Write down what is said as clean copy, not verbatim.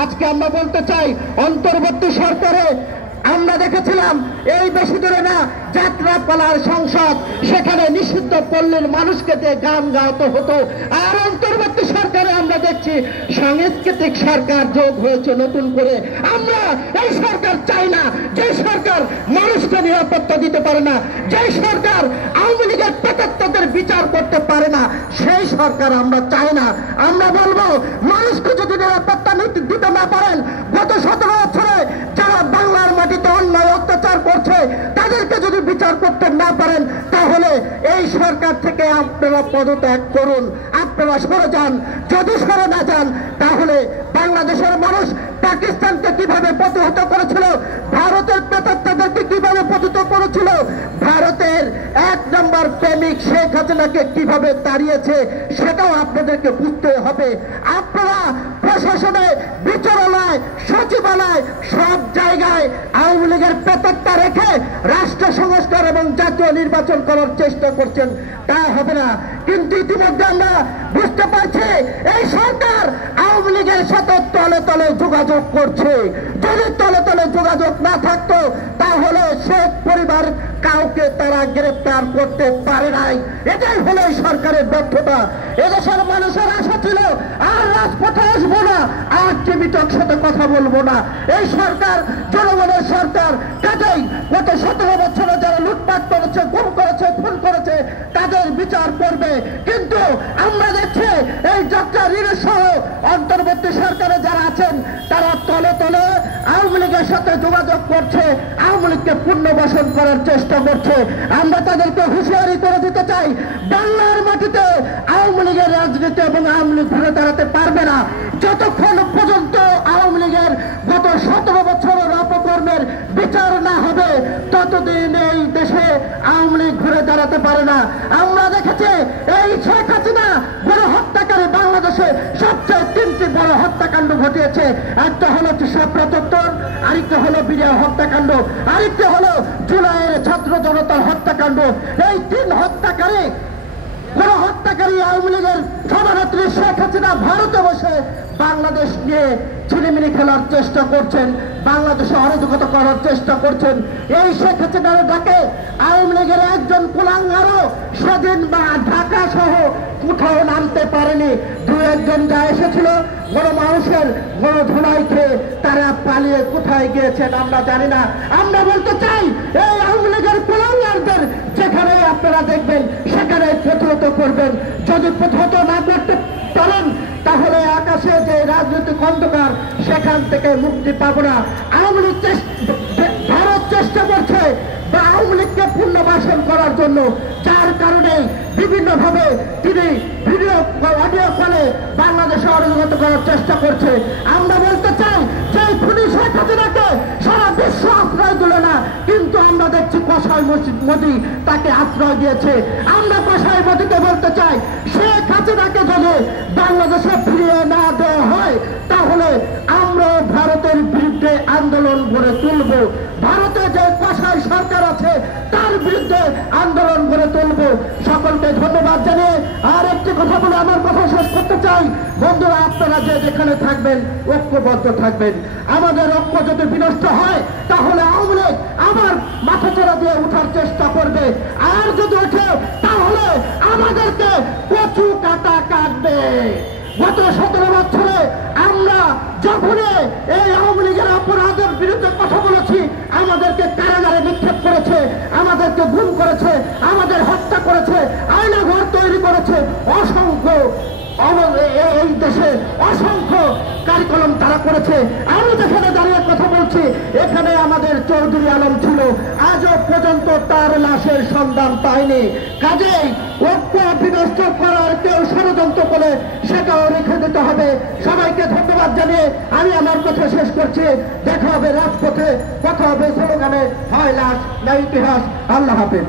আজকে আমরা বলতে চাই অন্তর্বর্তী সরকারে আমরা দেখেছিলাম এই বেশি দূরে না যাত্রাপালার সংসদ, সেখানে নিষিদ্ধ পল্লীর মানুষকে দিয়ে গান গাওয়াতে হতো। আর অন্তর্বর্তী সরকারে আমরা দেখছি সাংস্কৃতিক সরকার যোগ হয়েছে নতুন করে। আমরা এই সরকার চাই না যে সরকার মানুষকে নিরাপত্তা দিতে পারে না, যে সরকার আওয়ামী লীগের প্রেতাত্মাদের বিচার করতে পারে না, সেই সরকার আমরা চাই না। আমরা বলবো মানুষকে যদি নিরাপত্তা দিতে না পারেন, গত 17 বছরে যারা বাংলার মাটিতে অন্যায় অত্যাচার করছে তাদেরকে যদি বিচার করতে না পারেন, তাহলে এই সরকার থেকে আপনারা পদত্যাগ করুন, আপনারা সরে যান। যদি সরে না যান, তাহলে বাংলাদেশের মানুষ পাকিস্তানকে কিভাবে প্রতিহত করেছিল, ভারতের প্রেতাত্মাদেরকে কিভাবে প্রতিহত করেছিল, ভারতের 1 নম্বর প্রেমিক শেখ হাসিনাকে কিভাবে তাড়িয়েছে, সেটাও আপনাদেরকে বুঝতে হবে। আপনারা প্রশাসনে, বিচারালয়, সচিবালয় সব জায়গায় আওয়ামী লীগের প্রেতাত্মা রেখে রাষ্ট্র সংস্কার এবং জাতীয় নির্বাচন করার চেষ্টা করছেন, তা হবে না। কিন্তু ইতিমধ্যে আমরা বুঝতে পারছি এই সরকার আওয়ামী লীগের সাথে তলে তলে যোগাযোগ করছে। যদি তলে তলে যোগাযোগ না থাকতো, তাহলে শেখ পরিবার কাউকে তারা গ্রেফতার করতে পারে নাই। এটাই হলো এই সরকারের ব্যর্থতা। এদেশের মানুষের আশা ছিল আর রাজপথে আসবো না, আর টিভি টক সাথে কথা বলবো না। এই সরকার জনগণের সরকার, কাজেই গত 17 বছরে যারা লুটপাট করেছে, গুম করেছে, খুন করেছে, তাদের বিচার করবে। কিন্তু আমরা দেখছি এই ডক্টর ইউনূস সহ অন্তর্বর্তী সরকারে যারা আছেন, তারা তলে তলে আওয়ামী লীগের সাথে যোগাযোগ করছে, আওয়ামী লীগকে পুনর্বাসন করার চেষ্টা করছে। আমরা তাদেরকে হুঁশিয়ারি করে দিতে চাই, বাংলার মাটিতে আওয়ামী লীগের রাজনীতি এবং আওয়ামী লীগ ঘুরে দাঁড়াতে পারবে না। যতক্ষণ পর্যন্ত আওয়ামী লীগের গত 17 বছরের অপকর্মের বিচার না হবে, ততদিন এই দেশে আওয়ামী লীগ ঘুরে দাঁড়াতে পারে না। আমরা দেখেছি এই শেখ হাসিনা বড় হত্যাকারী, বাংলাদেশে সবচেয়ে 3টি বড় হত্যাকাণ্ড ঘটিয়েছে। একটা হলো শাপলা চত্বর, আরেকটা হলো বিজয় হত্যাকাণ্ড, আরেকটা হলো জুলাইয়ের ছাত্র জনতার হত্যাকাণ্ড। এই 3 হত্যাকারী, বড় হত্যাকারী আওয়ামী লীগের সভানেত্রী শেখ হাসিনা ভারতে বসে বাংলাদেশ নিয়ে ছিনিমিনি খেলার চেষ্টা করছেন, বাংলাদেশে অরাজকতা করার চেষ্টা করছেন। এই শেখ হাসিনার ডাকে আওয়ামী লীগের একজন কুলাঙ্গারও সেদিন বা ঢাকা সহ কোথাও নামতে পারেনি। 2-1 যা এসেছিল বড় মানুষের বড় ধুলাই খেয়ে তারা পালিয়ে কোথায় গিয়েছেন আমরা জানি না। আমরা বলতে চাই এই আওয়ামী লীগের কুলাঙ্গারদের যেখানে আপনারা দেখবেন সেখানে প্রতিহত করবেন। যদি প্রতিহত না করতে পারেন, তাহলে আকাশে যে রাজনৈতিক অন্ধকার, সেখান থেকে মুক্তি পাবো না। আওয়ামী লীগ ভারত চেষ্টা করছে বা আওয়ামী লীগকে পুনর্বাসন করার জন্য, যার কারণে বিভিন্নভাবে তিনি ভিডিও অডিও কলে বাংলাদেশে অরাজকতা করার চেষ্টা করছে। আমরা বলতে চাই যে খুনি শেখ হাসিনাকে সারা বিশ্ব আশ্রয় দিল না, কিন্তু আমরা দেখছি কসাই মোদী তাকে আশ্রয় দিয়েছে। আমরা কসাই মোদীকে বলতে চাই, শেখ হাসিনাকে যদি বাংলাদেশে ফিরিয়ে না দেওয়া হয়, তাহলে আমরা ভারতের বিরুদ্ধে আন্দোলন গড়ে তুলব। ভারতে যে কসাই সরকার আছে তার বিরুদ্ধে আন্দোলন গড়ে তুলব। সকলকে ধন্যবাদ জানিয়ে আর একটি কথা বলে আমার কথা শেষ করতে চাই। বন্ধুরা, আপনারা যে যেখানে থাকবেন ঐক্যবদ্ধ থাকবেন। আমাদের ঐক্য যদি বিনষ্ট হয়, তাহলে আওয়ামী লীগ আবার মাথাচাড়া দিয়ে উঠার চেষ্টা করবে। আর যদি ওঠে, তাহলে আমাদেরকে কচু কাটা কাটবে। গত 17 বছরে আমরা যখনই এই আওয়ামী লীগের অপরাধের বিরুদ্ধে কথা বলেছি, আমাদেরকে কারাগারে নিক্ষেপ করেছে, আমাদেরকে গুম করেছে, আমাদের হত্যা করেছে, আয়না ঘর তৈরি করেছে, অসংখ্য এই দেশে অসংখ্য কারিকলম তারা করেছে। আমি যেখানে দাঁড়িয়ে কথা বলছি, এখানে আমাদের চৌধুরী আলম ছিল, আজও পর্যন্ত তার লাশের সন্ধান পায়নি। কাজেই ঐক্য বিনষ্ট করার কেউ ষড়যন্ত্র করে সেটাও রেখে দিতে হবে। সবাইকে ধন্যবাদ জানিয়ে আমি আমার কথা শেষ করছি। দেখা হবে রাজপথে, কথা হবে স্লোগানে, হয় লাশ না ইতিহাস। আল্লাহ হাফেজ।